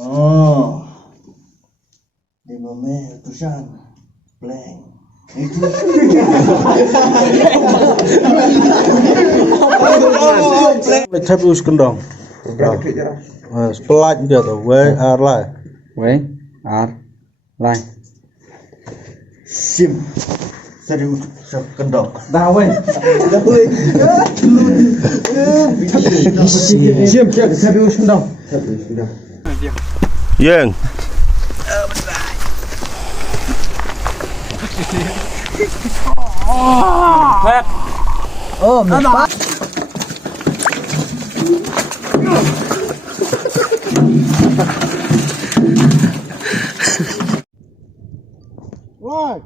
Oh, di mana tulisan blank. Itu. Tapi us kendong. Pelat dia tu, WR lah. WR lại. Sim. Serius kendong. Dah weh. Siap, tapi us kendong. Yang. Oh, memang. Right.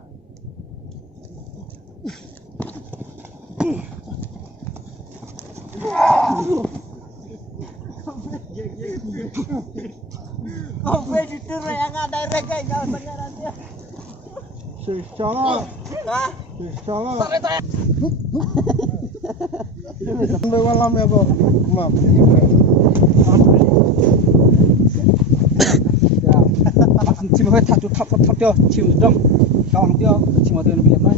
Kompetitor yang ada reggae jangan pengaran dia. Secara. Hah? Secara. Sampai malam ya, Bro. Maaf. Chim hơi thắt thắt cho chim trong cao hàng tiêu chim vào tiêu nó bị đẹp đấy.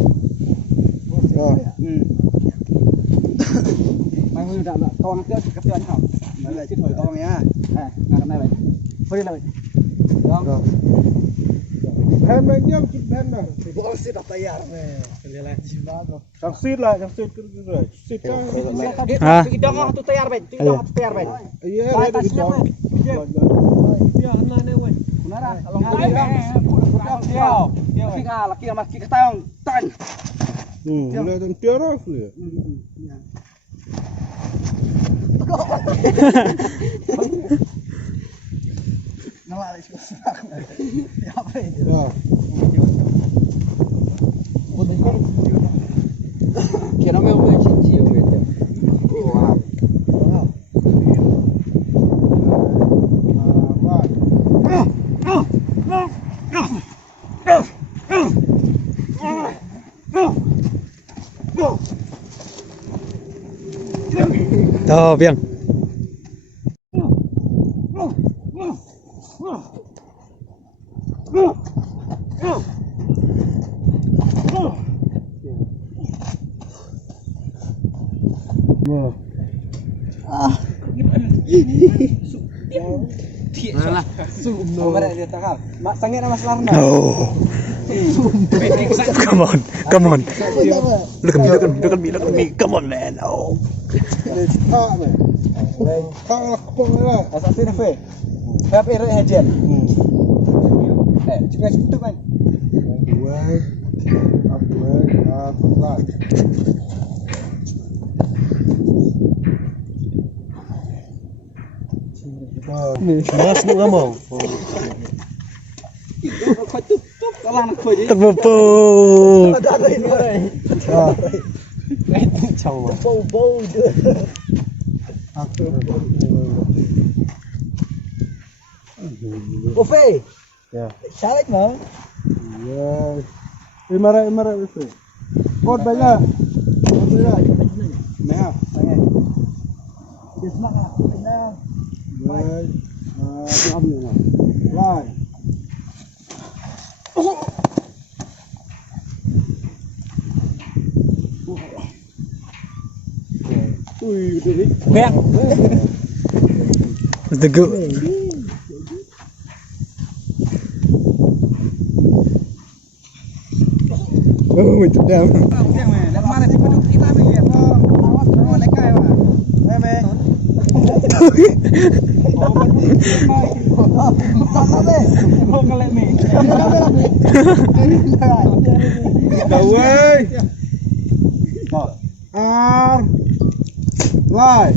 Mày mới đạp là cao hàng tiêu cặp tiêu anh hảo. Mày lại chết hồi cao nhá. Này, ngàn này vậy. Thôi đi lại vậy. Được. Pen mấy nhiêu chụp pen nào. Boleh sih dah tayar nih. Chẳng xít lại, chẳng xít cứ rồi. Xít cho. Cái dong itu tayar vậy, cái dong tayar vậy. Iya, ada di dong. Iya, ana ne weh. Nara, kalau nggak dia, dia laki sama laki ketayang, tan. Lihat dan tiara lihat. Nala itu senang. Ya apa itu? Ya. Kira mau gue cici gitu. Wow. Đó, Vieng. Mak sangit nama selarna. Oh. Come on, come on. Look at me. Come on, man. Oh. Thak ni. Thak lah kepong lah. Asal sini fe. Hap ere hajen. Juga cukup kan. Weh. Lah. Mas nu ngomong. Kau tu kalang kau je. Terpopo. Ada ini orang. Itu cawa. Bau dia. Ofe. Ya. Syarat mau. Ya. Imara weh. Kod banyak. Nah. Dia semangat. Tenang. Weh. Ambil lah. Lai. Ui, gede ni. Bang. The go. Oh, itu dah. Mana sih penduduk kita ni? Awas semua lekai mah. Meme. Mau ngelek ni. Woi. R. Lai.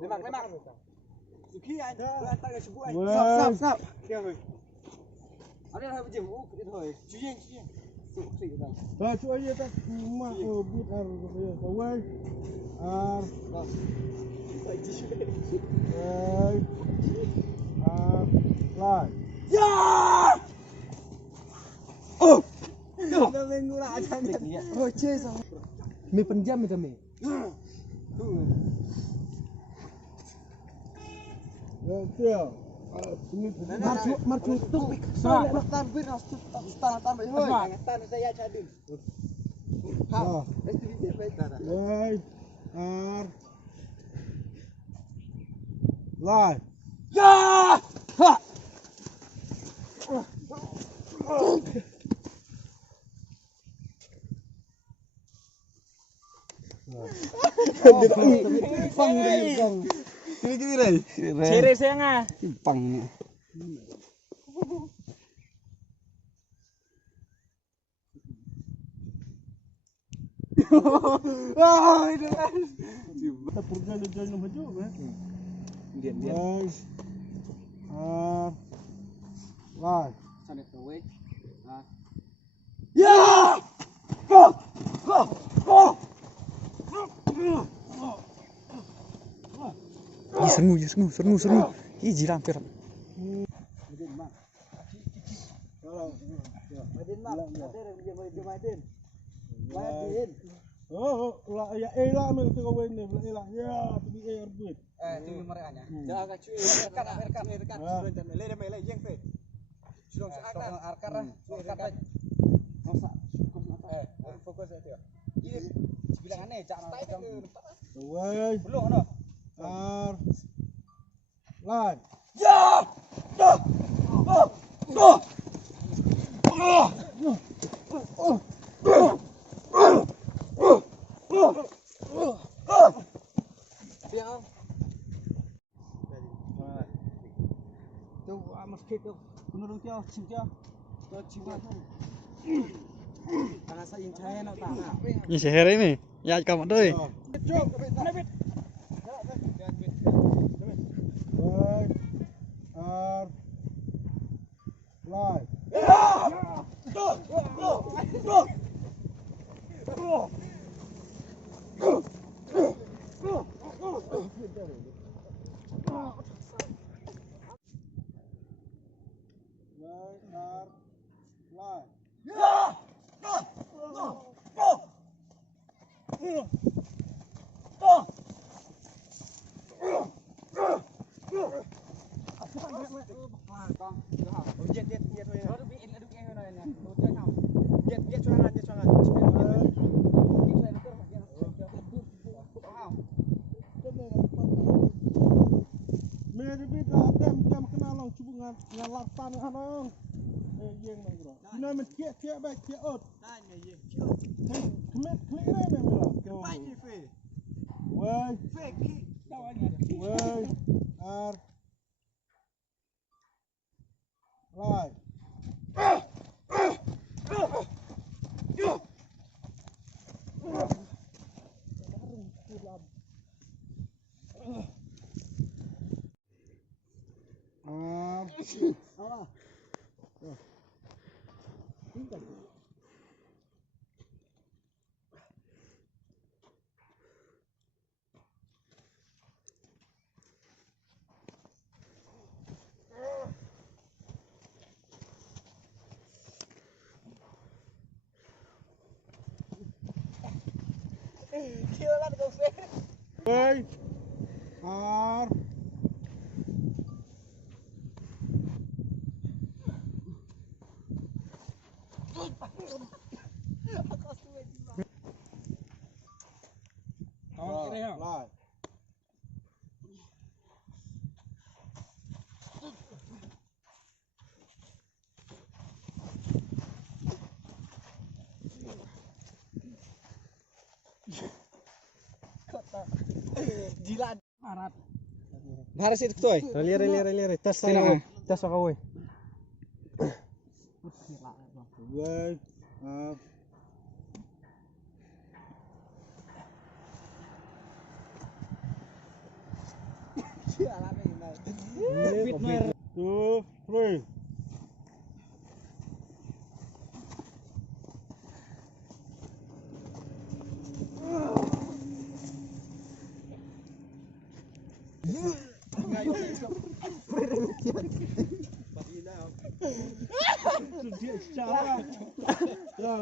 Lemak. Suki anh. Anh tay cái anh. Sắp. Kêu rồi. Anh đây là cái gì? Cái thời. Chú yên. Suki rồi. Rồi chú ấy ta mà biết ar away. Ar. Lại. Ya! Oh. Minggu lah aja nih. Oh, cheers. Mi penjam itu mi. Ya, tiêu. Marcu tu. Soalnya nak tambir setengah tambah. Hoi, ngatan saya cadin. Ha, itu dia betul. Rồi. Ar. Lại. Ya! Ha! Pang dari gang. Gini deh. Cere saya ngah. Pang ni. Wah, itu kan. Kita purga le jangan maju kan. Dia. Guys. Ar. Lại. Sana tu weh. Ya! Seru. Ih, jiran perak. Madin mak, ada dia Madin. Madin. Oh, lah ya lah mel tu kau ini, lah ya, tu air buat. Tinggal mereka nya. Jangan cuy, rekan. Sudah mele jeng fe. Sudah arkar. Fokus aja. Ini bilang aneh, jangan macam. Away. Belum no. Ar. Line. Ya! Tu masjid tu. Gunung Tiao, Cim Tiao. Tu Cim Tiao. Tanah saya cahaya nak tanah. Ini seher ini. Ya, kamu tu. Cuk. Right. Ar. Line. Meri bit lah jam kenal long cuba ngalap tanah long. Yang nang bro. Ini men kiak baik kiak out. Tanya ye. Klik ni memang. Baik ni fe. Wei. Fe ki. Tawanya. Wei. Ar. Lai. Allah. Chưa bắt được phê. Wei. Ar. Lai. Jilat. Marat. Harus itu tuh. Lihat. Tas saya. Tas kau. Wei. Ar. ชื่ออะไรไม่ได้ 2 3 Sudah cara. Ya,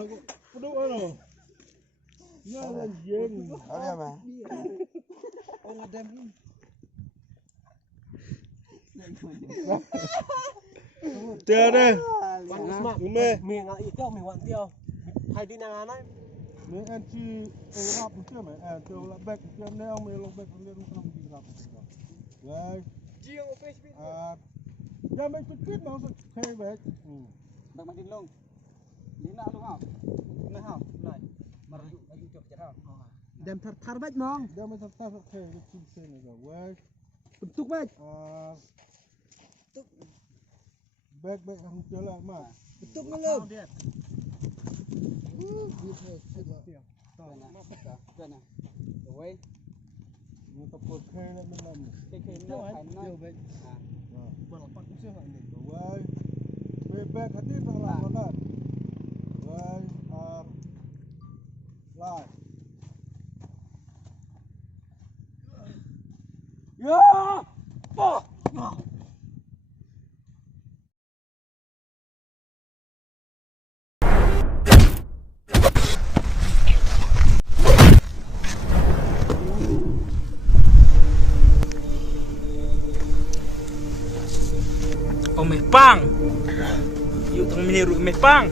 peduk ano. Nyala yen. Apa ya, Bang? Oh, ngadem ni. Teh deh. Mẹ miệng ngã ít tiêu mình hoàn tiêu thay đi nàng ấy Ni anti rap tu meh. Tu la back tu ni ang may long back ni rap di rap. Guys. Jiang op Facebook. Ya mai pikir mau khay back. đang mang tin lông đi nào luôn không này không này mà raju chụp chết không Dem thar baik mong. Ya mai tak khay chin sen ni guys. Bentuk baik. Back ang jala mah. Bentuk ngelum. Rồi quay Ni tak pot khay na melam. cái nó phải nó Balapak tu siapa ni? Guys. Back hati tak lah mana. Guys, live. Oh meh pang. Yuk tong meniru meh pang.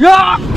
Yeah!